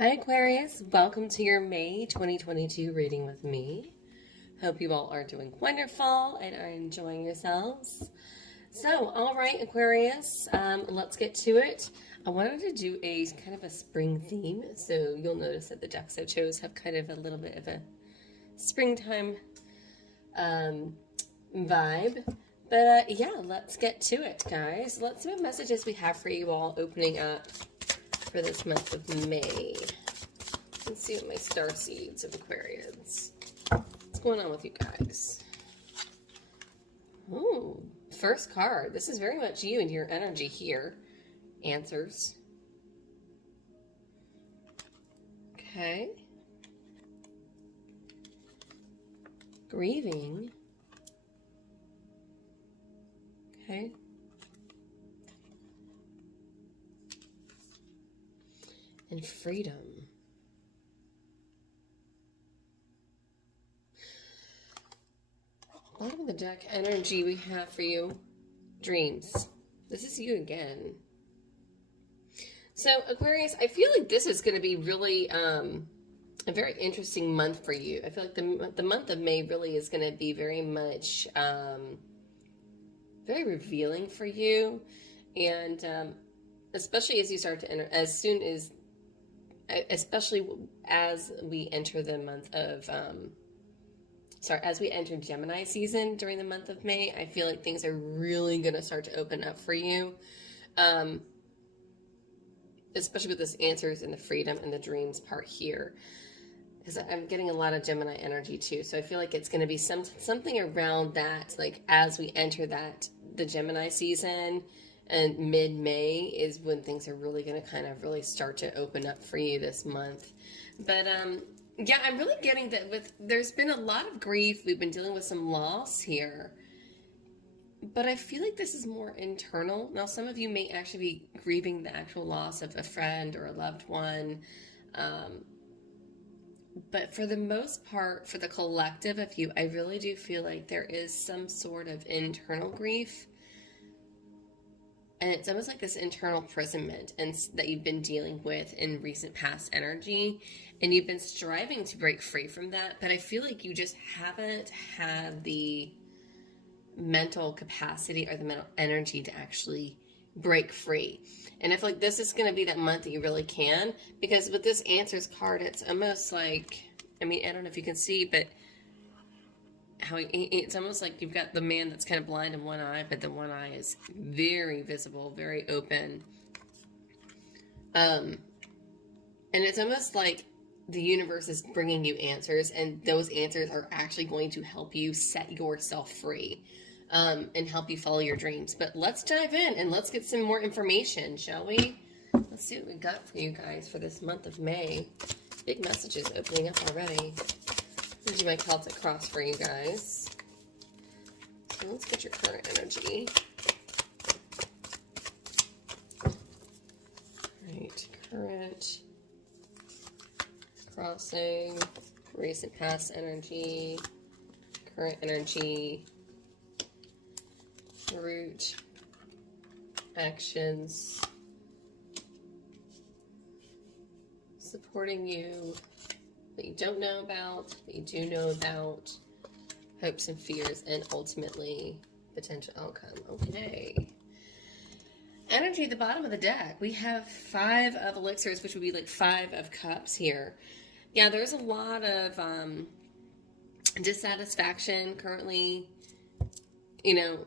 Hi Aquarius, welcome to your May 2022 reading with me. Hope you all are doing wonderful and are enjoying yourselves. So, all right Aquarius, let's get to it. I wanted to do a kind of a spring theme, so you'll notice that the decks I chose have kind of a little bit of a springtime vibe. But yeah, let's get to it, guys. Let's see what messages we have for you all opening up for this month of May. Let's see what my star seeds of Aquarius. What's going on with you guys? Ooh, first card. This is very much you and your energy here. Answers. Okay. Grieving. Okay. And freedom. Bottom of the deck energy we have for you. Dreams. This is you again. So Aquarius, I feel like this is going to be really a very interesting month for you. I feel like the month of May really is going to be very much very revealing for you, and especially as you start to enter, especially as we enter the month of, as we enter Gemini season during the month of May, I feel like things are really going to start to open up for you. Especially with this answers and the freedom and the dreams part here. Because I'm getting a lot of Gemini energy too. So I feel like it's going to be something around that, like as we enter the Gemini season, and mid-May is when things are really going to kind of really start to open up for you this month. But yeah, I'm really getting that there's been a lot of grief. We've been dealing with some loss here. But I feel like this is more internal. Now, some of you may actually be grieving the actual loss of a friend or a loved one. But for the most part, for the collective of you, I really do feel like there is some sort of internal grief. And it's almost like this internal imprisonment that you've been dealing with in recent past energy. And you've been striving to break free from that. But I feel like you just haven't had the mental capacity or the mental energy to actually break free. And I feel like this is going to be that month that you really can. Because with this answers card, it's almost like, I mean, I don't know if you can see, but it's almost like you've got the man that's kind of blind in one eye, but the one eye is very visible, very open. And it's almost like the universe is bringing you answers, and those answers are actually going to help you set yourself free, and help you follow your dreams. But let's dive in and let's get some more information, shall we? Let's see what we got for you guys for this month of May. Big messages opening up already. I'll do my Celtic cross for you guys. So let's get your current energy. Right, current, crossing, recent past energy, current energy, root, actions, supporting you, that you don't know about, that you do know about, hopes and fears, and ultimately potential outcome. Okay. Energy at the bottom of the deck. We have 5 of elixirs, which would be like 5 of cups here. Yeah, there's a lot of dissatisfaction currently. You know,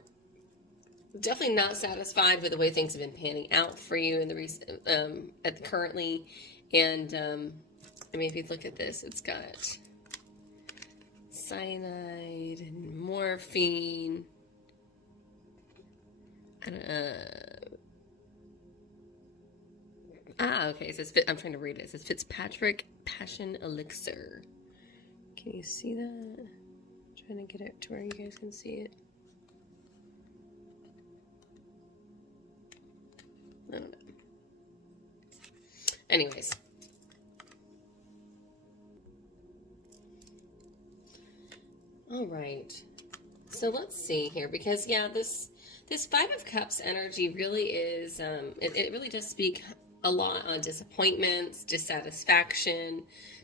definitely not satisfied with the way things have been panning out for you in the recent, currently. And I mean, if you look at this, it's got cyanide and morphine. Okay. It says, I'm trying to read it. It says Fitzpatrick Passion Elixir. Can you see that? I'm trying to get it to where you guys can see it. I don't know. Anyways. All right. So let's see here, because yeah, this 5 of Cups energy really is, it really does speak a lot on disappointments, dissatisfaction.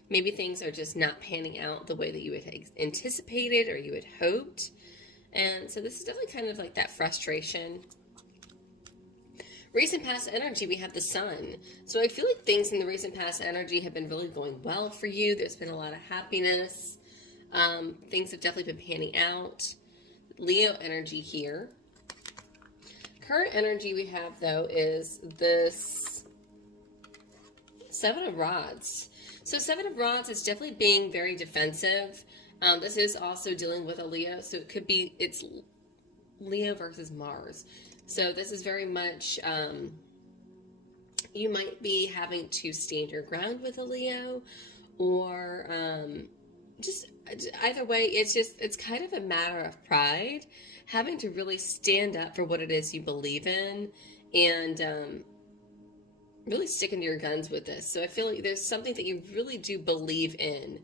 Maybe things are just not panning out the way that you had anticipated or you had hoped. And so this is definitely kind of like that frustration. Recent past energy, we have the sun. So I feel like things in the recent past energy have been really going well for you. There's been a lot of happiness. Things have definitely been panning out. Leo energy here. Current energy we have, though, is this Seven of Rods. So Seven of Rods is definitely being very defensive. This is also dealing with a Leo, so it could be, it's Leo versus Mars. So this is very much, you might be having to stand your ground with a Leo, or just either way, it's kind of a matter of pride, having to really stand up for what it is you believe in, and really sticking to your guns with this. So I feel like there's something that you really do believe in,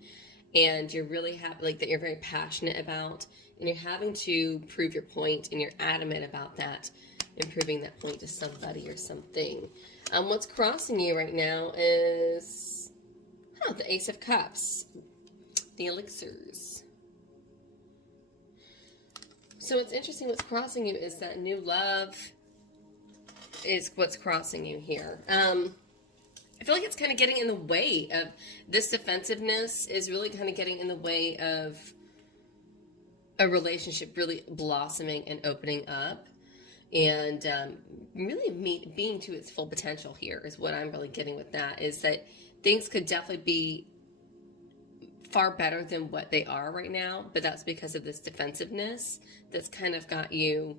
and you're really like that you're very passionate about, and you're having to prove your point, and you're adamant about that, and proving that point to somebody or something. What's crossing you right now is the Ace of Cups, the elixirs. So what's interesting, what's crossing you is that new love is what's crossing you here. I feel like it's kind of getting in the way of this defensiveness, is really kind of getting in the way of a relationship really blossoming and opening up, and really being to its full potential here is what I'm really getting with that, is that things could definitely be far better than what they are right now, but that's because of this defensiveness that's kind of got you,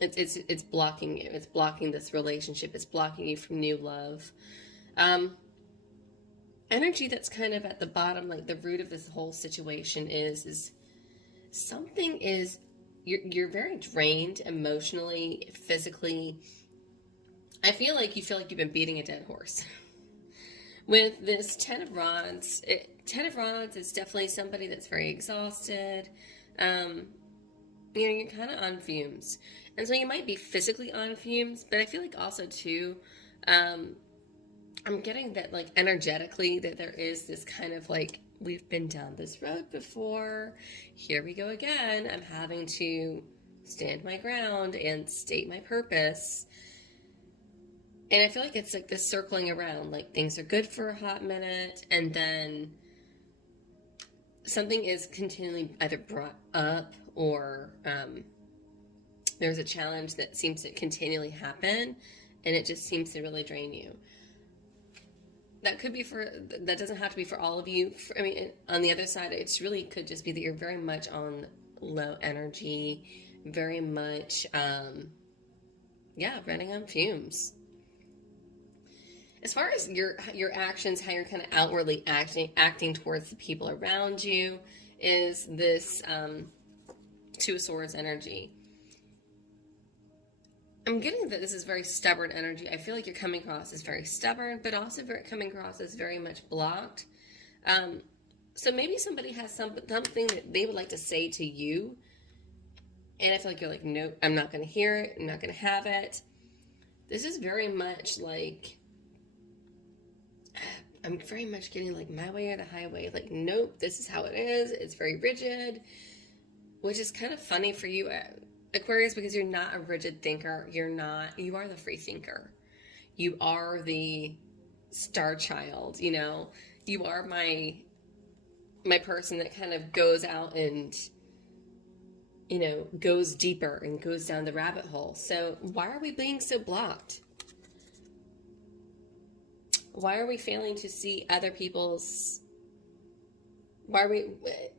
it's blocking you. It's blocking this relationship. It's blocking you from new love. Energy that's kind of at the bottom, like the root of this whole situation is something is, you're very drained emotionally, physically. I feel like you've been beating a dead horse. With this Ten of Rods, Ten of Rods is definitely somebody that's very exhausted. You're kind of on fumes. And so you might be physically on fumes, but I feel like also too, I'm getting that like energetically that there is this kind of like, we've been down this road before, here we go again. I'm having to stand my ground and state my purpose. And I feel like it's like this circling around, like things are good for a hot minute, and then something is continually either brought up, or there's a challenge that seems to continually happen, and it just seems to really drain you. That could be that doesn't have to be for all of you. I mean, on the other side, it's really could just be that you're very much on low energy, very much, running on fumes. As far as your actions, how you're kind of outwardly acting towards the people around you, is this Two of Swords energy. I'm getting that this is very stubborn energy. I feel like you're coming across as very stubborn, but also coming across as very much blocked. So maybe somebody has something that they would like to say to you, and I feel like you're like, no, I'm not going to hear it. I'm not going to have it. This is very much like, I'm very much getting like my way or the highway. Like, nope, this is how it is. It's very rigid, which is kind of funny for you, Aquarius, because you're not a rigid thinker. You are the free thinker. You are the star child, you are my person that kind of goes out and, goes deeper and goes down the rabbit hole. So why are we being so blocked? Why are we failing to see other people's,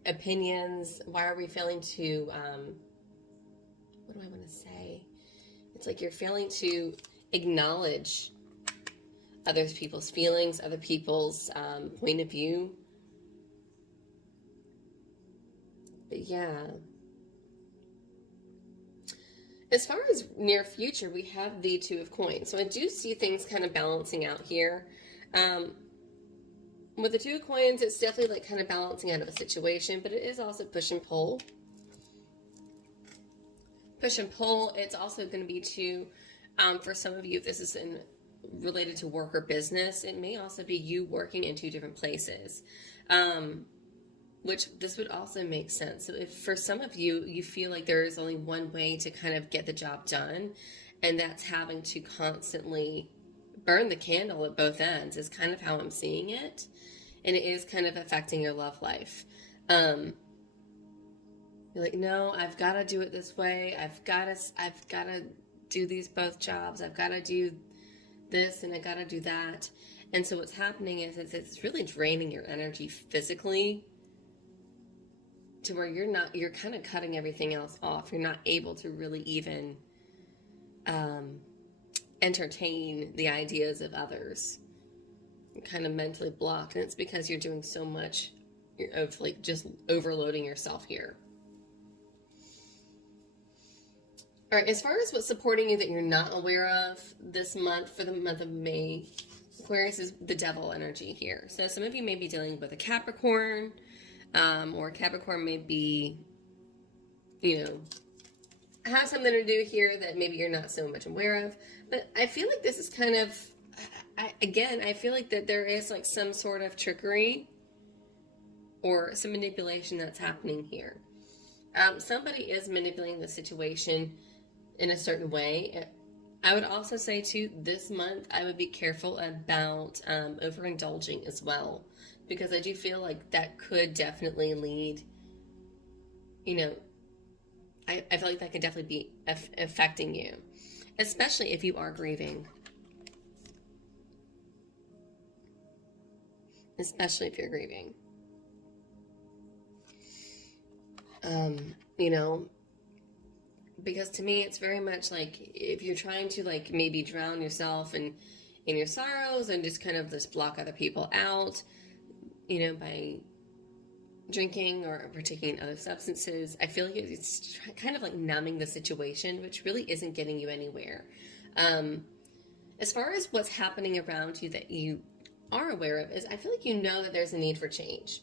opinions? Why are we failing to, what do I want to say? It's like you're failing to acknowledge other people's feelings, other people's point of view. But yeah. As far as near future, we have the Two of Coins. So I do see things kind of balancing out here. With the Two of Coins, it's definitely like kind of balancing out of a situation, but it is also push and pull. Push and pull, it's also going to be for some of you, if this is related to work or business. It may also be you working in two different places, which this would also make sense. So if for some of you, you feel like there is only one way to kind of get the job done, and that's having to constantly burn the candle at both ends, is kind of how I'm seeing it. And it is kind of affecting your love life. You're like, no, I've got to do it this way. I've got to do these both jobs. I've got to do this and I got to do that. And so what's happening is it's really draining your energy physically, to where you're kind of cutting everything else off. You're not able to really even entertain the ideas of others. You're kind of mentally blocked, and it's because you're doing so much of like just overloading yourself here. All right, as far as what's supporting you that you're not aware of this month, for the month of May, Aquarius, is the devil energy here. So some of you may be dealing with a Capricorn, or Capricorn may be, have something to do here that maybe you're not so much aware of. But I feel like this is kind of, I feel like that there is like some sort of trickery or some manipulation that's happening here. Somebody is manipulating the situation in a certain way. I would also say too, this month, I would be careful about overindulging as well, because I do feel like that could definitely lead, I feel like that could definitely be affecting you, especially if you are grieving. Especially if you're grieving. Because to me, it's very much like if you're trying to like maybe drown yourself in your sorrows and just kind of just block other people out, by drinking or partaking in other substances, I feel like it's kind of like numbing the situation, which really isn't getting you anywhere. As far as what's happening around you that you are aware of, is I feel like that there's a need for change.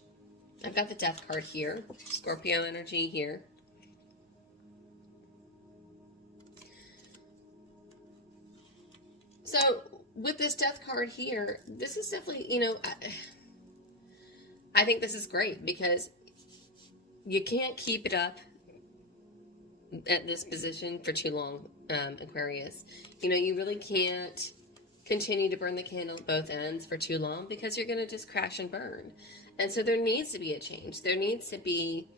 I've got the Death card here, Scorpio energy here. So with this Death card here, this is definitely, I think this is great, because you can't keep it up at this position for too long, Aquarius. You really can't continue to burn the candle at both ends for too long, because you're going to just crash and burn. And so there needs to be a change. There needs to be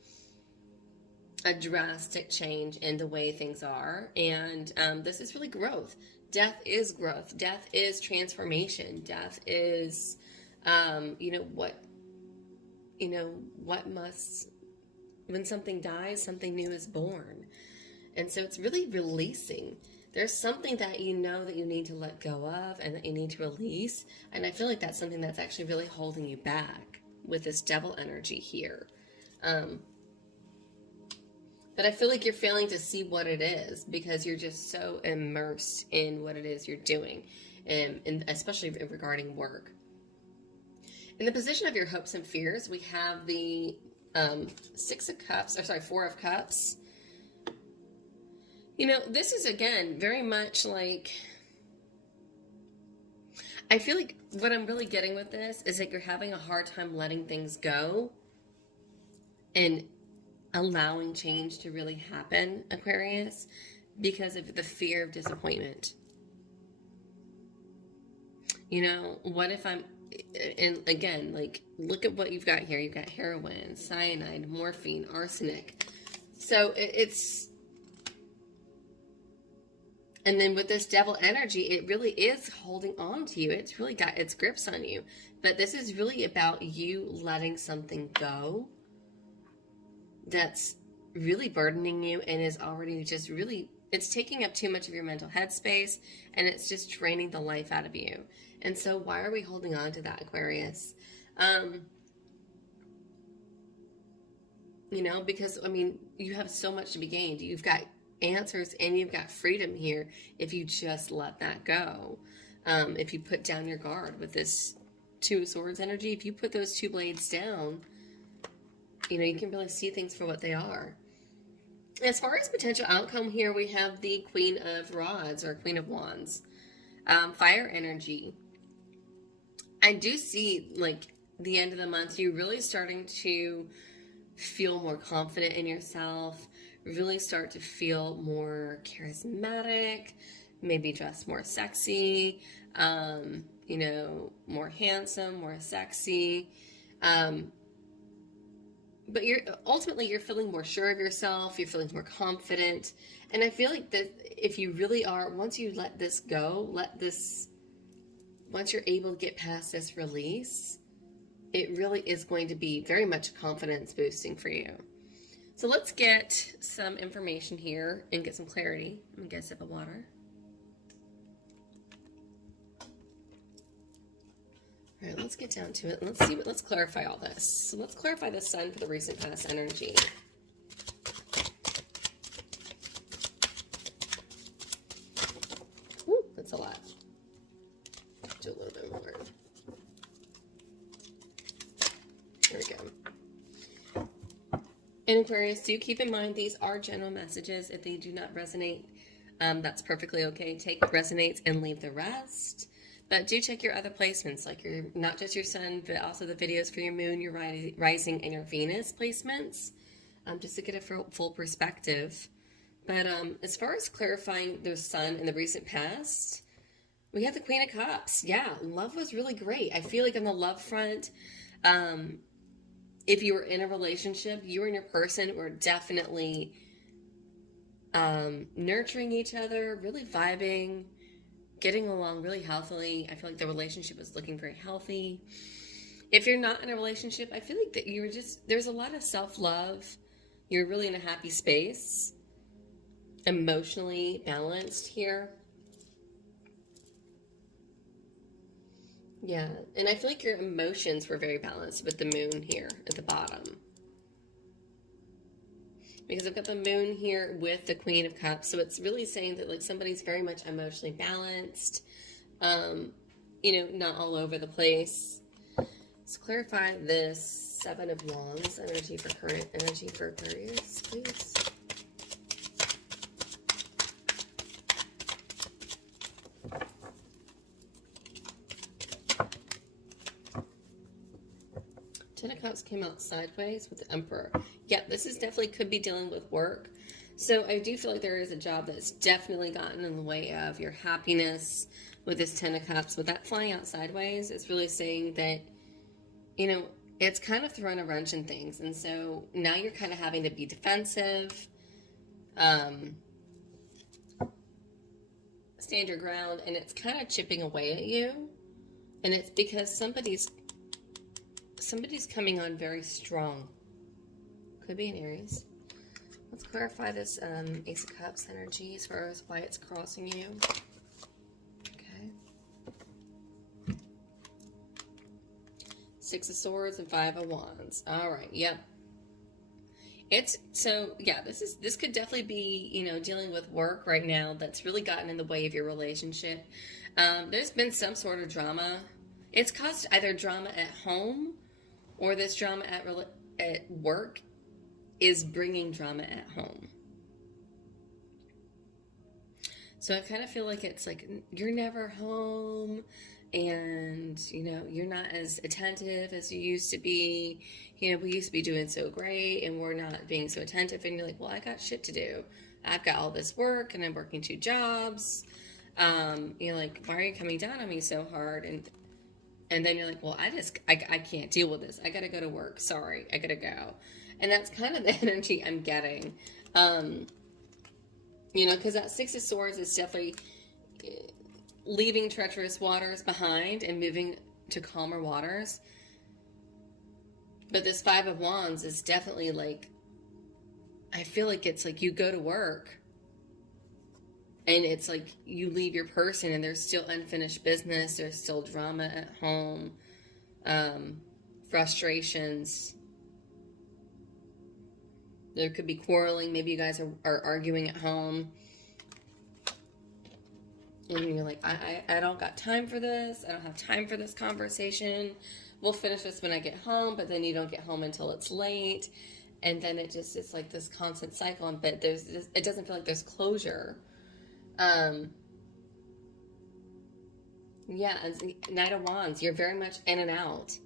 a drastic change in the way things are. And this is really growth. Death is growth. Death is transformation. Death is, when something dies, something new is born. And so it's really releasing. There's something that you need to let go of and that you need to release. And I feel like that's something that's actually really holding you back with this devil energy here. But I feel like you're failing to see what it is, because you're just so immersed in what it is you're doing, and especially regarding work. In the position of your hopes and fears, we have the 4 of Cups. This is, again, very much like, I feel like what I'm really getting with this is that you're having a hard time letting things go and allowing change to really happen, Aquarius, because of the fear of disappointment. What if I'm, and again, like, look at what you've got here. You've got heroin, cyanide, morphine, arsenic. So it's, and then with this devil energy, it really is holding on to you. It's really got its grips on you. But this is really about you letting something go that's really burdening you and is already just really, it's taking up too much of your mental headspace, and it's just draining the life out of you. And so why are we holding on to that, Aquarius? Because, you have so much to be gained. You've got answers and you've got freedom here if you just let that go. If you put down your guard with this 2 of Swords energy, if you put those 2 blades down, you can really see things for what they are. As far as potential outcome here, we have the Queen of Rods, or Queen of Wands. Fire energy. I do see, like, the end of the month, you really starting to feel more confident in yourself, really start to feel more charismatic, maybe dress more sexy, you know, more handsome, more sexy. But you're feeling more sure of yourself, you're feeling more confident. And I feel like that if you really are, once you let this go, once you're able to get past this release, it really is going to be very much confidence boosting for you. So let's get some information here and get some clarity. I'm gonna get a sip of water. All right, let's get down to it. Let's clarify all this. So let's clarify the sun for the recent past energy. Woo, that's a lot. Do a little bit more. There we go. And Aquarius, do keep in mind these are general messages. If they do not resonate, that's perfectly okay. Take what resonates and leave the rest. But do check your other placements, like not just your sun, but also the videos for your moon, your rising, and your Venus placements, just to get a full perspective. But as far as clarifying the sun in the recent past, we have the Queen of Cups. Yeah, love was really great. I feel like on the love front, if you were in a relationship, you and your person were definitely nurturing each other, really vibing, getting along really healthily. I feel like the relationship was looking very healthy. If you're not in a relationship, I feel like that there's a lot of self-love. You're really in a happy space, emotionally balanced here. Yeah, and I feel like your emotions were very balanced with the moon here at the bottom. Because I've got the moon here with the Queen of Cups, so it's really saying that like somebody's very much emotionally balanced, you know, not all over the place. Let's clarify this Seven of Wands energy for current energy for Aquarius, please. Ten of Cups came out sideways with the Emperor. Yeah, this is definitely could be dealing with work. So I do feel like there is a job that's definitely gotten in the way of your happiness with this Ten of Cups. With that flying out sideways, it's really saying that, you know, it's kind of throwing a wrench in things. And so now you're kind of having to be defensive, stand your ground, and it's kind of chipping away at you. And it's because somebody's coming on very strong. Could be an Aries. Let's clarify this Ace of Cups energy as far as why it's crossing you. Okay. Six of Swords and Five of Wands. All right. Yep. This could definitely be, you know, dealing with work right now that's really gotten in the way of your relationship. There's been some sort of drama. It's caused either drama at home or this drama at work is bringing drama at home. So I kind of feel like it's like you're never home and, you know, you're not as attentive as you used to be. You know, we used to be doing so great and we're not being so attentive. And you're like, well, I got shit to do. I've got all this work and I'm working 2 jobs. You're like, why are you coming down on me so hard? And then you're like, well, I can't deal with this. I got to go to work. Sorry, I got to go. And that's kind of the energy I'm getting. You know, because that Six of Swords is definitely leaving treacherous waters behind and moving to calmer waters. But this Five of Wands is definitely like, I feel like it's like you go to work and it's like you leave your person and there's still unfinished business. There's still drama at home, frustrations. There could be quarreling. Maybe you guys are arguing at home. And you're like, I don't got time for this. I don't have time for this conversation. We'll finish this when I get home. But then you don't get home until it's late. And then it's like this constant cycle. But it doesn't feel like there's closure. Yeah, and Knight of Wands, you're very much in and out.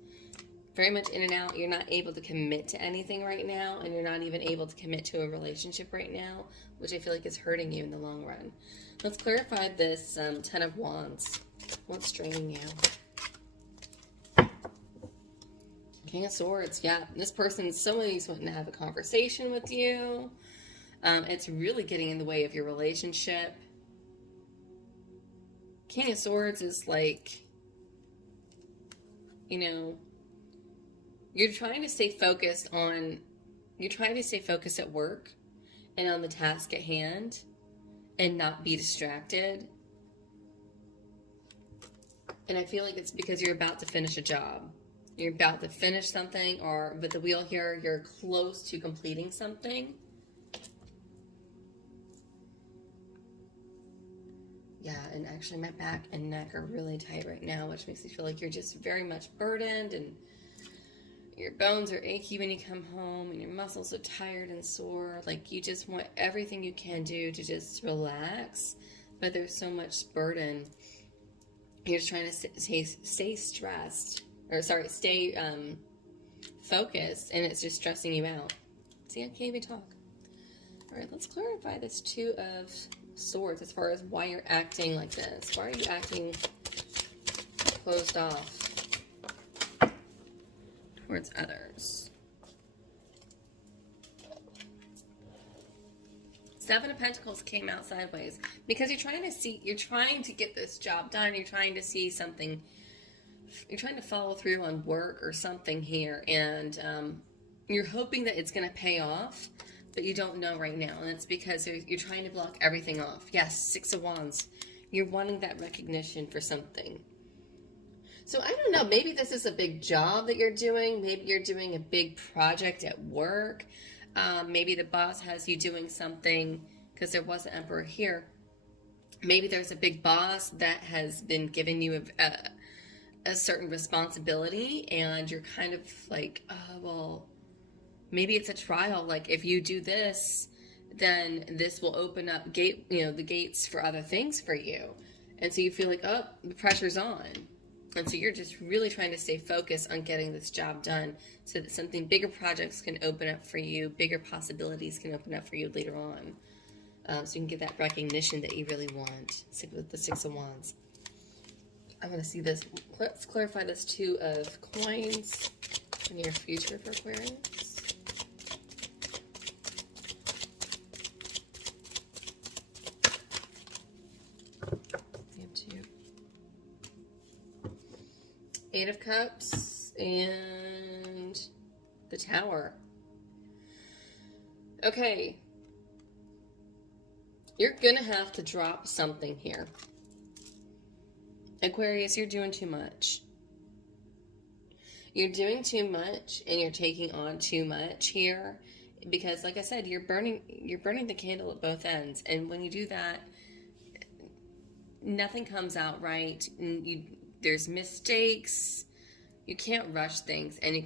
Very much in and out. You're not able to commit to anything right now, and you're not even able to commit to a relationship right now, which I feel like is hurting you in the long run. Let's clarify this Ten of Wands. What's draining you? King of Swords. Yeah, this person, somebody's wanting to have a conversation with you. It's really getting in the way of your relationship. King of Swords is like, you know, you're trying to stay focused at work and on the task at hand and not be distracted. And I feel like it's because you're about to finish a job. You're about to finish something, or with the wheel here, you're close to completing something. Yeah, and actually my back and neck are really tight right now, which makes me feel like you're just very much burdened, and your bones are achy when you come home, and your muscles are tired and sore. Like, you just want everything you can do to just relax, but there's so much burden. You're just trying to stay stressed, or sorry, stay focused, and it's just stressing you out. See, I can't even talk. All right, let's clarify this Two of Swords as far as why you're acting like this. Why are you acting closed off towards others? Seven of Pentacles came out sideways because you're trying to get this job done. You're trying to see something. You're trying to follow through on work or something here, and you're hoping that it's going to pay off, but you don't know right now, and it's because you're trying to block everything off. Yes, Six of Wands. You're wanting that recognition for something. So I don't know, maybe this is a big job that you're doing. Maybe you're doing a big project at work. Maybe the boss has you doing something, because there was an Emperor here. Maybe there's a big boss that has been giving you a certain responsibility, and you're kind of like, oh, well, maybe it's a trial. Like, if you do this, then this will open up the gates for other things for you. And so you feel like, oh, the pressure's on. And so you're just really trying to stay focused on getting this job done so that something bigger projects can open up for you, bigger possibilities can open up for you later on. So you can get that recognition that you really want. With the Six of Wands. I'm going to see this. Let's clarify this Two of Coins in your future for Aquarius. Eight of Cups and the Tower. Okay. You're gonna have to drop something here. Aquarius, you're doing too much. You're doing too much, and you're taking on too much here, because like I said, you're burning the candle at both ends, and when you do that, nothing comes out right. And there's mistakes. You can't rush things, and you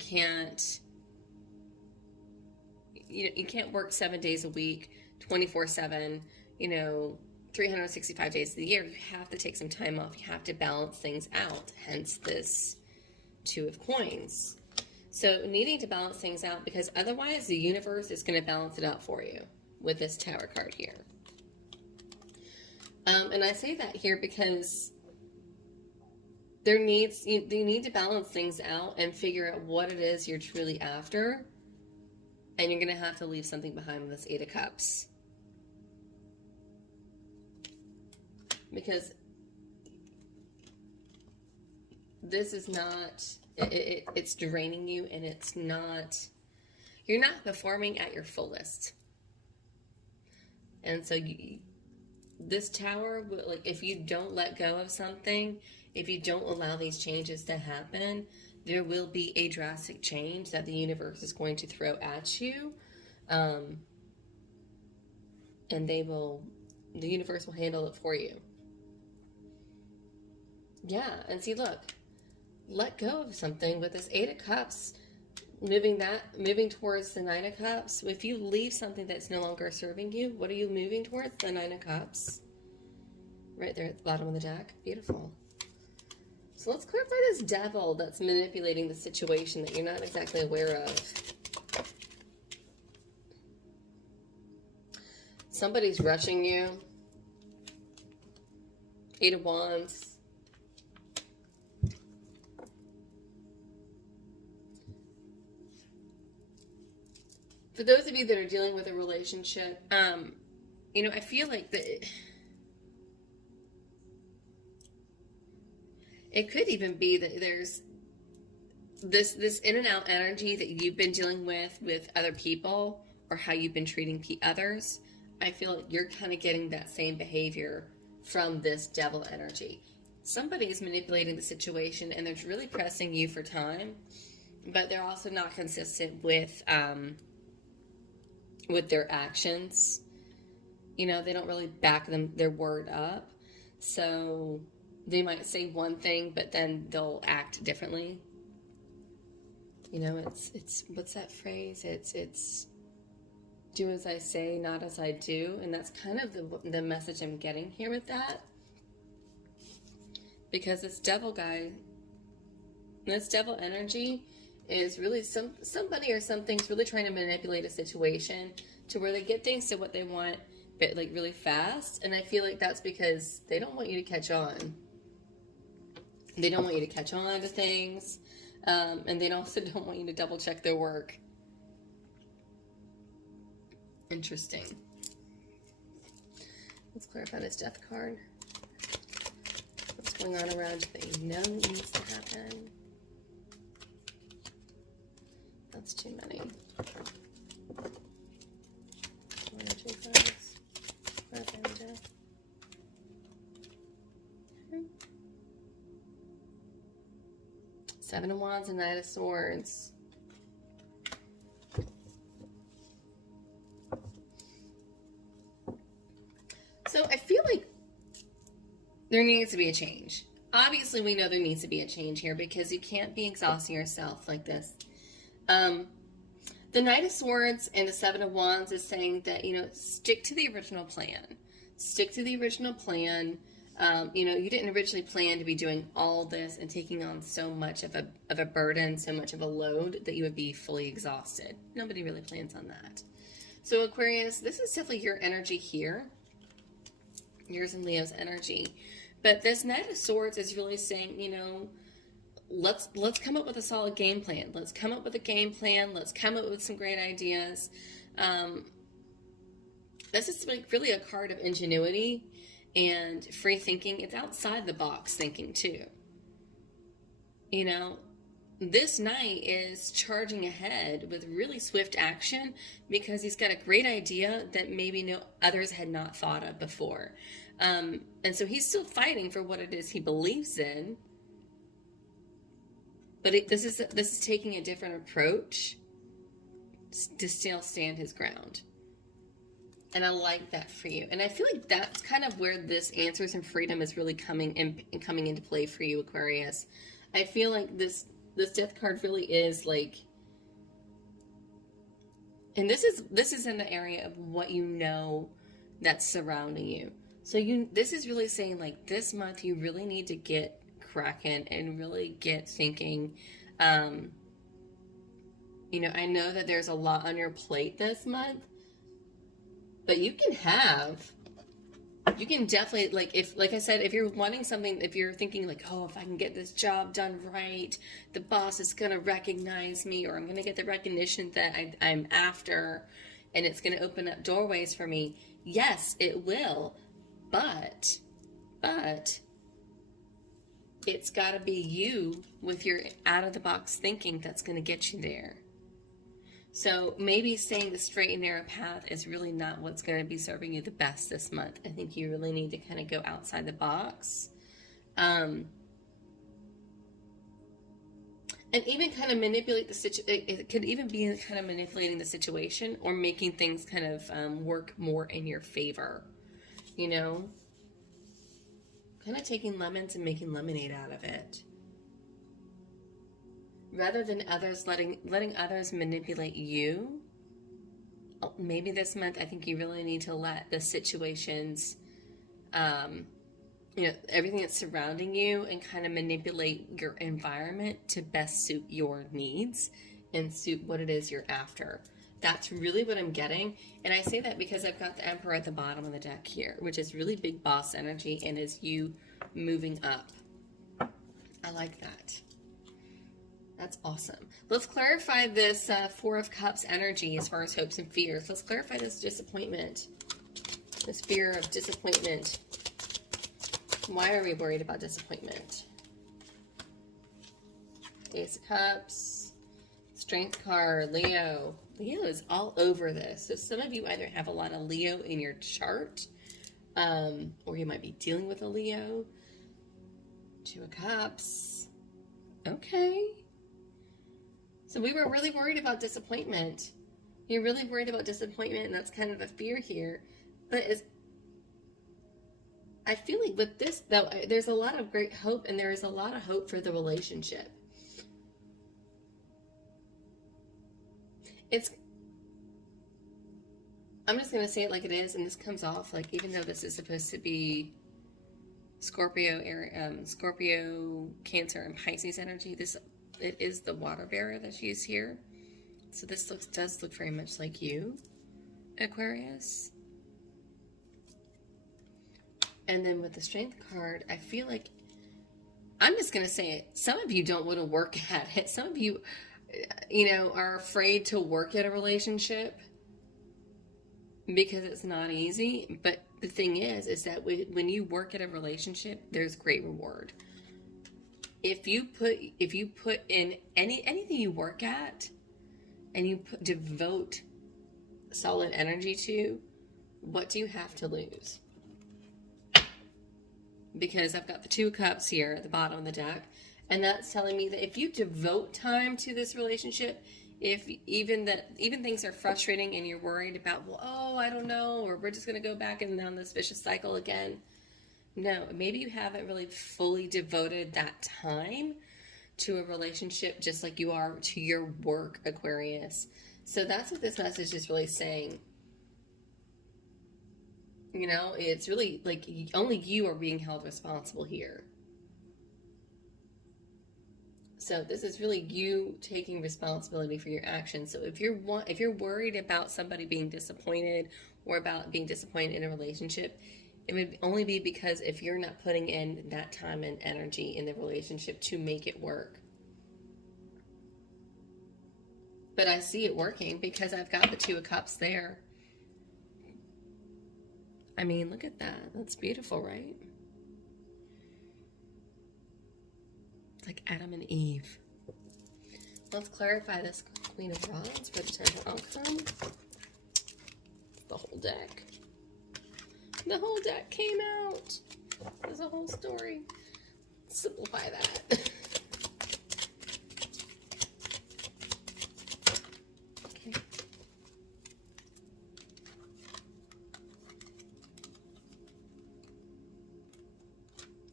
can't work 7 days a week, 24/7, 365 days of the year. You have to take some time off. You have to balance things out, hence this Two of Coins. So needing to balance things out, because otherwise the universe is going to balance it out for you with this Tower card here. And I say that here because you need to balance things out and figure out what it is you're truly after. And you're going to have to leave something behind with this Eight of Cups. Because this is not, it's draining you, and you're not performing at your fullest. And so this Tower, like, if you don't let go of something, if you don't allow these changes to happen, there will be a drastic change that the universe is going to throw at you. And the universe will handle it for you. Yeah, and see, look, let go of something with this Eight of Cups, moving towards the Nine of Cups. If you leave something that's no longer serving you, what are you moving towards? The Nine of Cups. Right there at the bottom of the deck. Beautiful. So let's clarify this devil that's manipulating the situation that you're not exactly aware of. Somebody's rushing you. 8 of Wands. For those of you that are dealing with a relationship, you know, I feel like it could even be that there's this in and out energy that you've been dealing with other people, or how you've been treating others. I feel like you're kind of getting that same behavior from this devil energy. Somebody is manipulating the situation, and they're really pressing you for time, but they're also not consistent with their actions. You know, they don't really back their word up. So they might say one thing, but then they'll act differently. You know, it's what's that phrase? It's do as I say, not as I do. And that's kind of the message I'm getting here with that. Because this devil guy, this devil energy is really somebody or something's really trying to manipulate a situation to where they get things to what they want, but like really fast. And I feel like that's because they don't want you to catch on. They don't want you to catch on to things. And they also don't want you to double check their work. Interesting. Let's clarify this death card. What's going on around you that you know needs to happen? That's too many. 1 or 2 cards. Okay. 7 of Wands and Knight of Swords. So I feel like there needs to be a change. Obviously, we know there needs to be a change here because you can't be exhausting yourself like this. The Knight of Swords and the 7 of Wands is saying that, you know, stick to the original plan. Stick to the original plan. You know, you didn't originally plan to be doing all this and taking on so much of a burden, so much of a load that you would be fully exhausted. Nobody really plans on that. So Aquarius, this is definitely your energy here. Yours and Leo's energy. But this Knight of Swords is really saying, you know, let's come up with a solid game plan. Let's come up with a game plan. Let's come up with some great ideas. This is like really a card of ingenuity and free thinking. It's outside the box thinking too. You know, this knight is charging ahead with really swift action because he's got a great idea that maybe no others had not thought of before. And so he's still fighting for what it is he believes in. But this is taking a different approach to still stand his ground. And I like that for you. And I feel like that's kind of where this Answers and Freedom is really coming into play for you, Aquarius. I feel like this death card really is like, and this is in the area of what you know that's surrounding you. So this is really saying like this month you really need to get cracking and really get thinking. You know, I know that there's a lot on your plate this month, but you can definitely, like I said, if you're wanting something, if you're thinking like, oh, if I can get this job done right, the boss is going to recognize me, or I'm going to get the recognition that I'm after, and it's going to open up doorways for me. Yes, it will. But it's got to be you with your out-of-the-box thinking that's going to get you there. So maybe staying the straight and narrow path is really not what's going to be serving you the best this month. I think you really need to kind of go outside the box. And even kind of manipulate the situation. It could even be kind of manipulating the situation or making things kind of work more in your favor. You know? Kind of taking lemons and making lemonade out of it. Rather than others letting others manipulate you, maybe this month I think you really need to let the situations you know, everything that's surrounding you and kind of manipulate your environment to best suit your needs and suit what it is you're after. That's really what I'm getting. And I say that because I've got the Emperor at the bottom of the deck here, which is really big boss energy and is you moving up. I like that. That's awesome. Let's clarify this Four of Cups energy as far as hopes and fears. Let's clarify this disappointment. This fear of disappointment. Why are we worried about disappointment? Ace of Cups. Strength card. Leo. Leo is all over this. So some of you either have a lot of Leo in your chart, or you might be dealing with a Leo. Two of Cups. Okay. So we were really worried about disappointment. You're really worried about disappointment, and that's kind of a fear here. But I feel like with this, though, there's a lot of great hope, and there is a lot of hope for the relationship. I'm just going to say it like it is, and this comes off like, even though this is supposed to be Scorpio, Cancer, and Pisces energy, it is the water bearer that's used here. So this does look very much like you, Aquarius. And then with the Strength card, I feel like, I'm just going to say it, some of you don't want to work at it. Some of you, you know, are afraid to work at a relationship because it's not easy. But the thing is that when you work at a relationship, there's great reward. If you put in anything you work at and you devote solid energy to, what do you have to lose? Because I've got the Two of Cups here at the bottom of the deck, and that's telling me that if you devote time to this relationship, if even things are frustrating and you're worried about, well, oh, I don't know, or we're just going to go back and down this vicious cycle again. No, maybe you haven't really fully devoted that time to a relationship just like you are to your work, Aquarius. So that's what this message is really saying. You know, it's really like only you are being held responsible here. So this is really you taking responsibility for your actions. So if you're worried about somebody being disappointed or about being disappointed in a relationship, it would only be because if you're not putting in that time and energy in the relationship to make it work. But I see it working because I've got the Two of Cups there. I mean, look at that. That's beautiful, right? It's like Adam and Eve. Let's clarify this Queen of Wands for potential outcome. The whole deck. The whole deck came out. There's a whole story. Simplify that. Okay.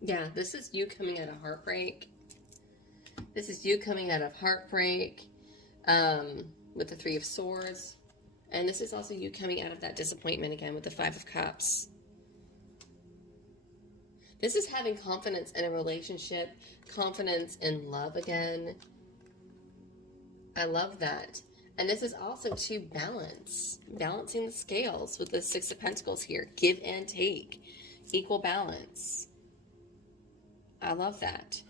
Yeah, this is you coming out of heartbreak. This is you coming out of heartbreak with the Three of Swords. And this is also you coming out of that disappointment again with the Five of Cups. This is having confidence in a relationship, confidence in love again. I love that. And this is also to balancing the scales with the Six of Pentacles here. Give and take. Equal balance. I love that.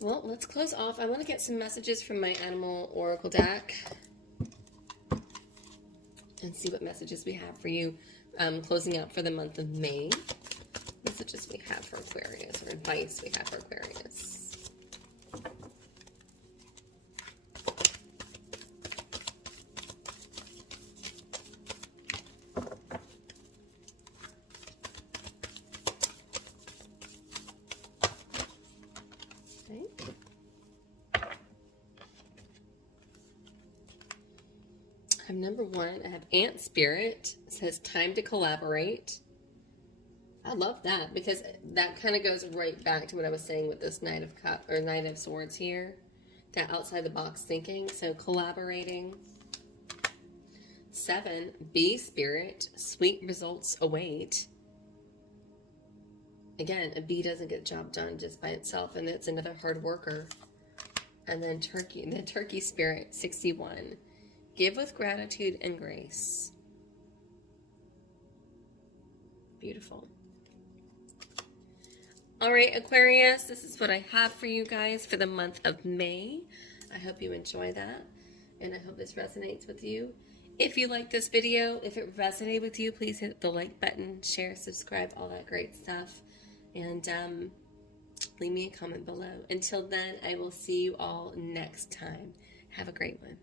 Well, let's close off. I want to get some messages from my Animal Oracle deck and see what messages we have for you closing out for the month of May. Messages we have for Aquarius, or advice we have for Aquarius. I have number one. I have Ant Spirit. It says time to collaborate. I love that because that kind of goes right back to what I was saying with this Knight of Swords here. That outside the box thinking. So collaborating. 7, Bee Spirit. Sweet results await. again, a bee doesn't get the job done just by itself, and it's another hard worker. And then the turkey spirit, 61. Give with gratitude and grace. Beautiful. All right, Aquarius, this is what I have for you guys for the month of May. I hope you enjoy that, and I hope this resonates with you. If you like this video, if it resonated with you, please hit the like button, share, subscribe, all that great stuff. And leave me a comment below. Until then, I will see you all next time. Have a great one.